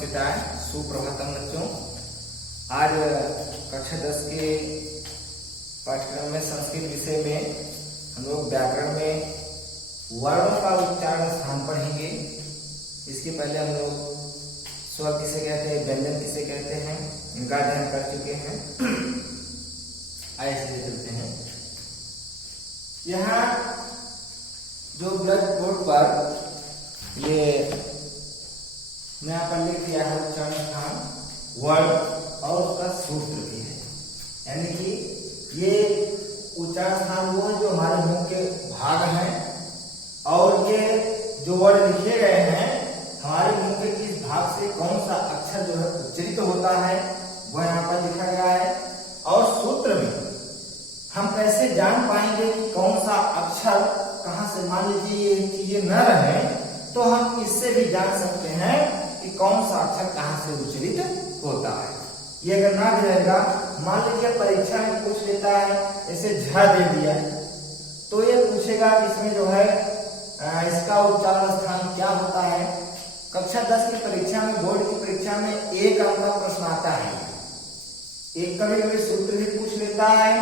नमस्कार, सुप्रभातम बच्चों। आज कक्षा 10 के पाठ्यक्रम में संस्कृत विषय में हम लोग व्याकरण में वर्णों का उच्चारण स्थान पढ़ेंगे। इसके पहले हम लोग स्वर किसे कहते हैं, व्यंजन किसे कहते हैं, इनका अध्ययन कर चुके हैं। आइए सीधे चलते हैं। यहाँ जो ब्लैक बोर्ड पर ये मैं यहाँ पर लिख दिया है उच्चारण स्थान, वर्ण और उसका सूत्र भी है। यानी कि ये उच्चारण स्थान वो है जो हमारे मुंह के भाग हैं, और ये जो वर्ड लिखे गए हैं हमारे मुंह के किस भाग से कौन सा अक्षर जो है उच्चरित होता है वह यहाँ पर लिखा गया है। और सूत्र में हम कैसे जान पाएंगे कि कौन सा अक्षर कहाँ से, मान लीजिए ये चीजें न रहे तो हम इससे भी जान सकते हैं कि कौन सा अक्षर कहाँ से उच्चरित होता है। ये अगर ना भी रहेगा, मान लीजिए परीक्षा में पूछ लेता है, ऐसे झ दे दिया तो ये पूछेगा कि इसमें जो है इसका उच्चारण स्थान क्या होता है। कक्षा 10 की परीक्षा में, बोर्ड की परीक्षा में एक अंक का प्रश्न आता है। एक कभी कभी सूत्र भी पूछ लेता है,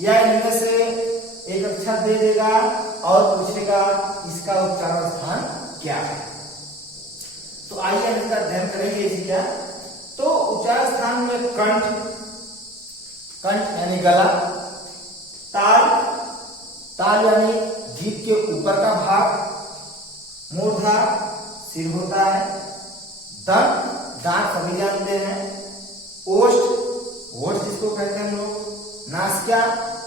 या इनमें से एक अक्षर दे देगा और पूछेगा इसका उच्चारण स्थान क्या है। तो आइए हम इसका अध्ययन करेंगे। इसी क्या तो उच्चारण स्थान में कंठ, कंठ यानी गला, ताल, ताल यानी जीभ के ऊपर का भाग, मूर्धा सिर होता है, दंत दांत सभी जानते हैं, ओष्ठ ओष्ठ जिसको कहते हैं लोग, नासिका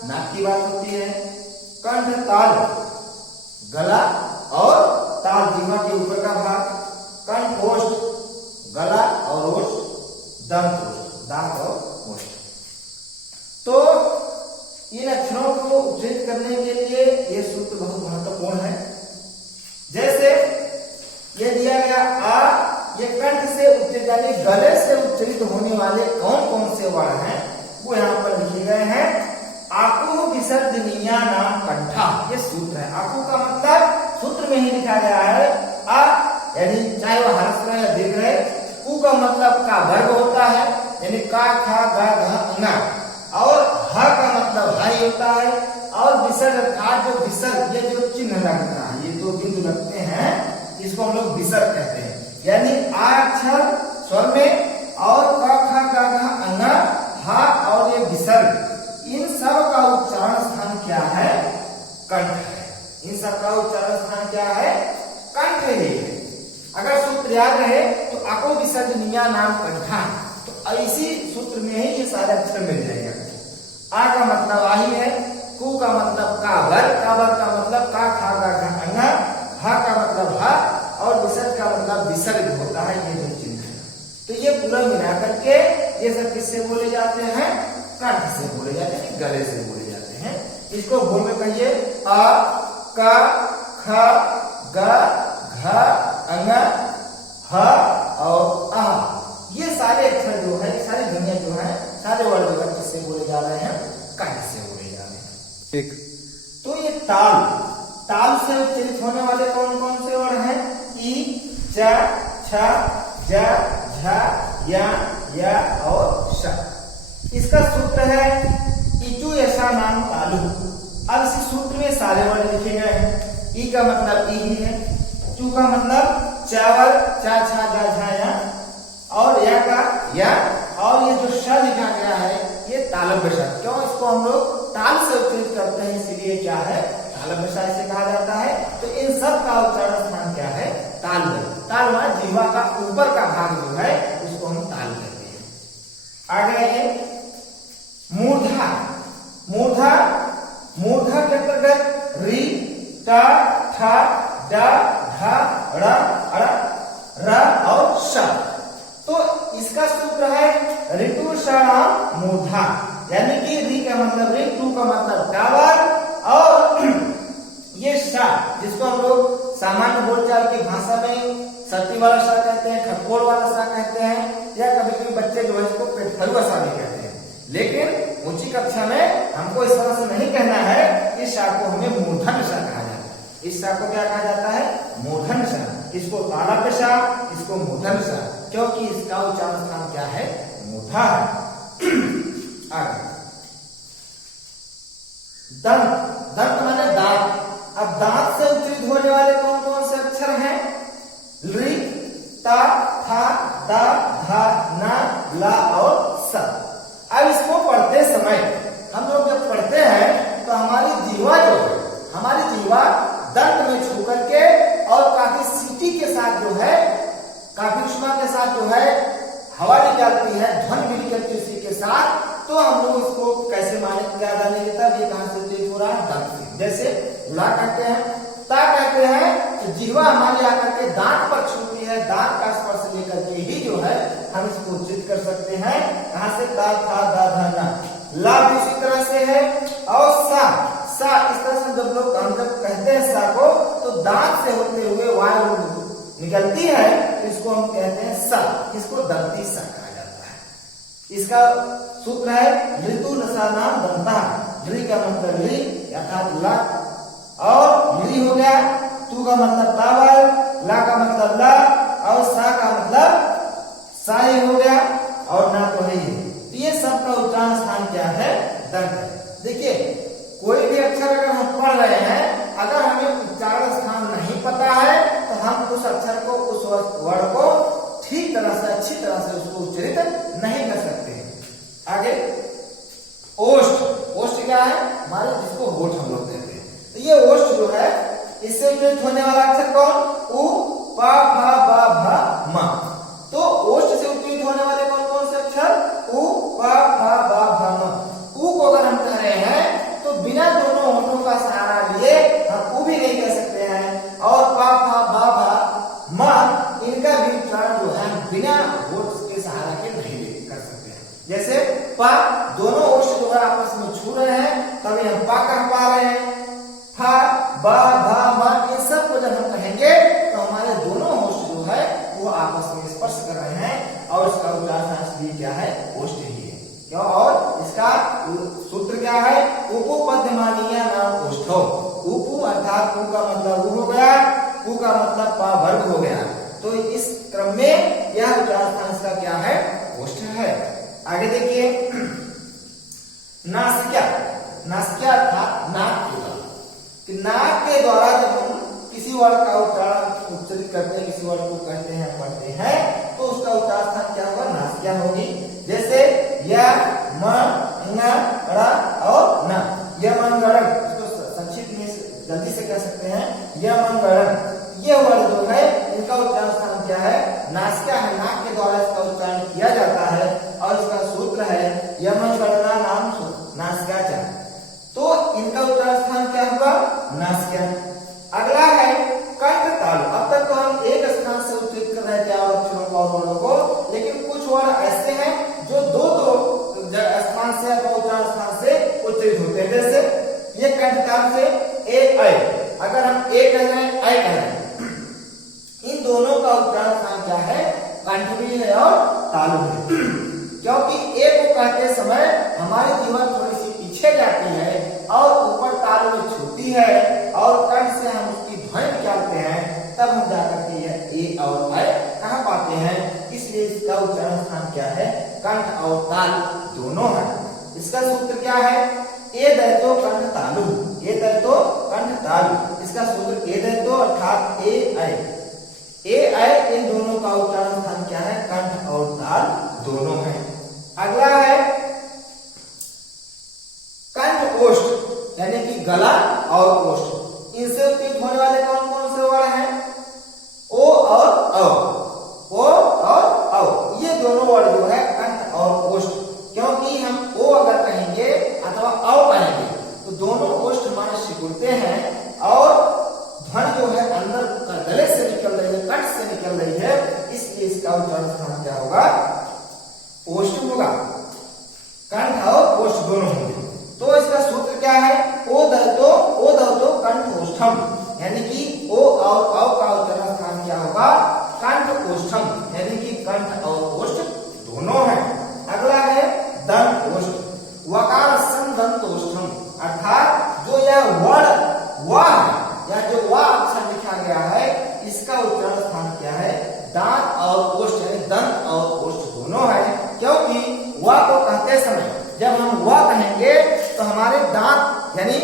नाक की बात होती है, कंठ ताल गला और ताल जीवा के ऊपर का भाग, कंठ ओष्ठ गला और ओष्ठ, दंत दांत और ओष्ठ। तो इन अक्षरों को उच्चरित करने के लिए ये सूत्र बहुत महत्वपूर्ण है। जैसे ये दिया गया आ, ये कंठ से उच्चरित यानी गले से उच्चरित होने वाले कौन कौन से वर्ण हैं वो यहाँ पर लिखे गए हैं। आकु विसर्जनीया नाम कंठा, ये सूत्र है। आकु का मतलब सूत्र में ही लिखा गया है आ, यानी चाहे वह ह्रस्व रहे या दीर्घ रहे। कु का मतलब का वर्ग होता है, यानी का खा गा घ अंगा, और ह का मतलब हाई होता है, और विसर्ग का जो विसर्ग, ये जो चिन्ह लगता है, ये दो बिंदु लगते हैं, इसको हम लोग विसर्ग कहते हैं। यानी आ अक्षर स्वर में और क खा गा घ अंगा, हा और ये विसर्ग, इन सब का उच्चारण स्थान क्या है? कंठ है। इन सब का उच्चारण स्थान क्या है? कंठ है। अगर सूत्र याद रहे तो आको विसर्जनीया नाम कंठा, तो ऐसी सूत्र में ही ये सारे अक्षर मिल जाएगा। आ का मतलब आही है, कु का मतलब का वर्ग का मतलब का खा गा घ अंगा, हा का मतलब हा, और विसर्ग का मतलब विसर्ग होता है। ये जो चिन्ह है, तो ये पूरा मिला करके ये सब किससे बोले जाते हैं? कंठ से बोले जाते हैं, गले से बोले जाते हैं। इसको बोल में कहिए आ का ख ग घ अंग ह और आ, ये सारे अक्षर जो है, सारी दुनिया जो है, सारे वर्ड जो है किससे बोले जा रहे हैं? कंठ से बोले जा रहे हैं। ठीक। तो ये ताल, ताल से उच्चरित होने वाले कौन कौन से वर्ड हैं? ई, च, छ, ज, झ, या और श। इसका सूत्र है इचु ऐसा नाम तालु। अब इस सूत्र में सारे वर्ड लिखे गए हैं। ई का मतलब ई ही है, चू का मतलब चावल चा छा जा झा या, और या का या, और ये जो श लिखा गया है ये तालव्य श। क्यों इसको हम लोग ताल से उच्चरित करते हैं, इसीलिए क्या है? तालव्य श इसे कहा जाता है। तो इन सब का उच्चारण स्थान क्या है? ताल में। ताल में जीवा का ऊपर का भाग जो है उसको हम ताल कहते हैं। आगे आइए, मूर्धा। मूर्धा, मूर्धा के अंतर्गत री, ट, ठ, ड, ढ, ड़, अड़, र और श। तो इसका सूत्र है ऋतु षणाम मूर्धा, यानी कि री का मतलब री, टू का मतलब टावर, और ये श जिसको हम लोग सामान्य बोलचाल की भाषा में सती वाला श कहते हैं, खटकोल वाला श कहते हैं, या कभी कभी बच्चे जो है इसको पेटफरुआ सा भी कहते हैं। लेकिन ऊंची कक्षा में हमको इस तरह से नहीं कहना है। इस श को हमें मूर्धन्य श कहा जाता है। इस श को क्या कहा जाता है? मूर्धन्य श। इसको तालव्य श, इसको मूर्धन्य श। क्योंकि इसका उच्चारण स्थान क्या है, मोटा है। आगे दंत, दंत माने दांत। अब दांत से उच्चारित होने वाले कौन कौन से अक्षर हैं? ऋ, ता, था, दा, धा, ना, ला और सा। अब इसको पढ़ते समय हम लोग जब पढ़ते हैं तो हमारी जीवा जो है, हमारी जीवा दंत में छू करके और काफी सीटी के साथ जो है, काफी उष्मा के साथ जो है हवा निकालती है, ध्वनि भी निकलती है उसी के साथ। तो हम लोग इसको कैसे माने क्या जानेंगे, तब ये कहां से उच्चारित हो रहा है, दंत से। जैसे ला कहते हैं, ता कहते हैं तो जीवा हमारे आकर के दांत पर छूती है, दांत का स्पर्श लेकर के ही जो है हम इसको उच्चारित कर सकते हैं। कहां से, ता, था, दा, धा, ना। ला भी इसी तरह से है। और सा, सा इस तरह से जब लोग हम जब कहते हैं सा को तो दांत से होते हुए वायु निकलती है, तो इसको हम कहते हैं सा, इसको दंती सा कहा जाता है। इसका सूत्र है ऋतु नशा नाम दंता। ऋ का मतलब ली अर्थात ला, और ली हो गया, तू का मतलब तावल, ला का मतलब ला, और सा का मतलब साई हो गया, और ना तो है ये सब का उच्चारण स्थान क्या है, दंत है। देखिए कोई भी अक्षर अगर हम पढ़ रहे हैं, अगर हमें उच्चारण स्थान नहीं पता है तो हम उस अक्षर को, उस वर्ड को ठीक तरह से, अच्छी तरह से उसको उच्चारित नहीं कर सकते। आगे ओष्ठ, ओष्ठ क्या है, हमारे जिसको होठ हम लोग कहते हैं। तो ये ओष्ठ जो है, इससे उच्चारित होने वाला अक्षर कौन, उ, पा, भा, बा, भा, मा। तो ओष्ठ से उच्चारित होने वाले कौन कौन से अक्षर, उ, पा, भा, बा, भा, मा। उ को अगर हम कह रहे हैं तो बिना दोनों होठों का सहारा लिए हम उ भी नहीं कह सकते हैं, और पा, भा, बा, भा, मा इनका भी उच्चारण जो है बिना होठ के सहारा के नहीं कर सकते हैं। जैसे पा, दोनों ओष्ठ जो है आपस में छू रहे हैं, तभी हम पा कह पा रहे हैं। फा, बा, भा, मा, इन सब को जब हम कहेंगे तो हमारे दोनों ओष्ठ जो है वो आपस में स्पर्श कर रहे हैं, और इसका उच्चारण भी क्या है, ओष्ठ ही है। क्यों, और इसका सूत्र क्या है, उपपद्यमानीय नाम ओष्ठो। उपु अर्थात उ का मतलब उ हो गया, उ का मतलब पा वर्ग हो गया। तो इस क्रम में यह उच्चारण स्थान इसका क्या है, ओष्ठ है। आगे देखिए नासिका, नासिका अर्थात नाक के द्वारा। नाक के द्वारा जब हम किसी वर्ड का उच्चारण उच्चारित करते हैं, किसी वर्ड को कहते हैं, पढ़ते हैं, तो उसका उच्चारण स्थान क्या होगा, नासिका होगी। जैसे या, म, न, रा और न। यमंगलम, इसको संक्षिप्त में जल्दी से कह सकते हैं, यमंगलम। ये वर्ड जो है इनका उच्चारण स्थान क्या है, नासिका है। नाक के द्वारा इसका उच्चारण किया जाता है, और इसका सूत्र है यमंगलना नाम नासिका चा। तो इनका उच्चारण स्थान क्या होगा, नासिका। अगला है कंठ तालु। अब तक तो हम एक स्थान से उच्चारित कर रहे थे और अक्षरों को और वर्णों को, लेकिन कुछ वर्ड ऐसे हैं जो दो स्थान से अथवा उच्चारण स्थान से उच्चारित होते हैं। जैसे ये कंठ तालु से ए, ऐ, अगर हम ए कह रहे हैं, ऐ कह रहे हैं, इन दोनों का उच्चारण स्थान क्या है, कंठ भी है और तालु है। क्योंकि ए को कहते समय हमारी जीवन थोड़ी सी पीछे जाती है और ऊपर तालु में छूती है, और कंठ से हम उसकी ध्वनि निकालते हैं, तब हम जाकर के यह ए और ऐ कहा पाते हैं। इसलिए इसका उच्चारण स्थान क्या है, कंठ और ताल दोनों है। इसका सूत्र क्या है, ए दैतो कंठ तालु, ए दैतो कंठ तालु। इसका सूत्र ए दैतो अर्थात ए ऐ। ए ऐ इन दोनों का उच्चारण स्थान क्या है, कंठ और ताल दोनों है। अगला है कंठ ओष्ठ, यानी कि गला और ओष्ठ। इनसे उच्चारित होने वाले कौन कौन से वर्ड हैं, ओ और औ। ओ और औ ये दोनों वर्ड जो है कंठ और ओष्ठ। क्योंकि हम ओ अगर कहेंगे अथवा औ कहेंगे तो दोनों ओष्ठ हमारे सिकुड़ते हैं, और ध्वनि जो है अंदर गले से निकल रही है, कंठ से निकल रही है, इसलिए इसका उच्चारण स्थान क्या होगा, ओष्ठ होगा। कंठ और ओष्ठ दोनों होंगे। तो इसका सूत्र क्या है, ओ दतो कंठ ओष्ठम, यानी कि ओ और औ का उच्चारण स्थान क्या होगा, कंठ ओष्ठम, यानी कि कंठ और ओष्ठ दोनों है। अगला है दंत ओष्ठ, वकार सन दंत ओष्ठम, अर्थात जो यह वर्ड वाह या जो वाह अक्षर लिखा गया है, इसका उच्चारण स्थान क्या है, दांत और ओष्ठ यानी दंत जब हम व कहेंगे तो हमारे दांत यानी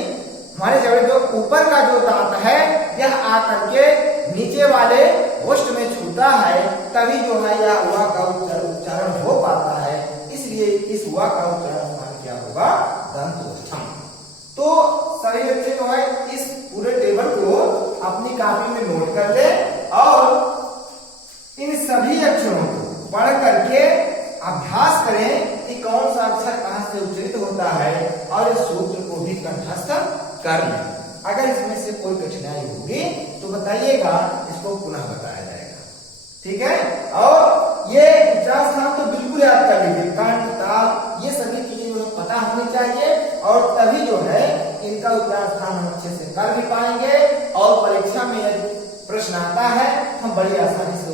हमारे जबड़े जो ऊपर का जो दांत है यह आकर के नीचे वाले ओष्ठ में छूता है, तभी जो है यह व का उच्चारण हो पाता है। इसलिए इस व का उच्चारण क्या होगा? दंतोष्ठम। तो सभी बच्चे जो है इस पूरे टेबल को अपनी कॉपी में नोट कर ले और इन सभी अक्षरों को पढ़ करके अभ्यास करें कि कौन सा अक्षर कहां से उच्चारित होता है और इस सूत्र को भी कंठस्थ कर लें। अगर इसमें से कोई कठिनाई होगी तो बताइएगा, इसको पुनः बताया जाएगा। ठीक है? और ये उच्चारण स्थान तो बिल्कुल याद कर लीजिए, कंठ, ताल, ये सभी चीजें जो पता होनी चाहिए और तभी जो है इनका उच्चारण स्थान हम अच्छे से कर भी पाएंगे और परीक्षा में यदि प्रश्न आता है हम बड़ी आसानी से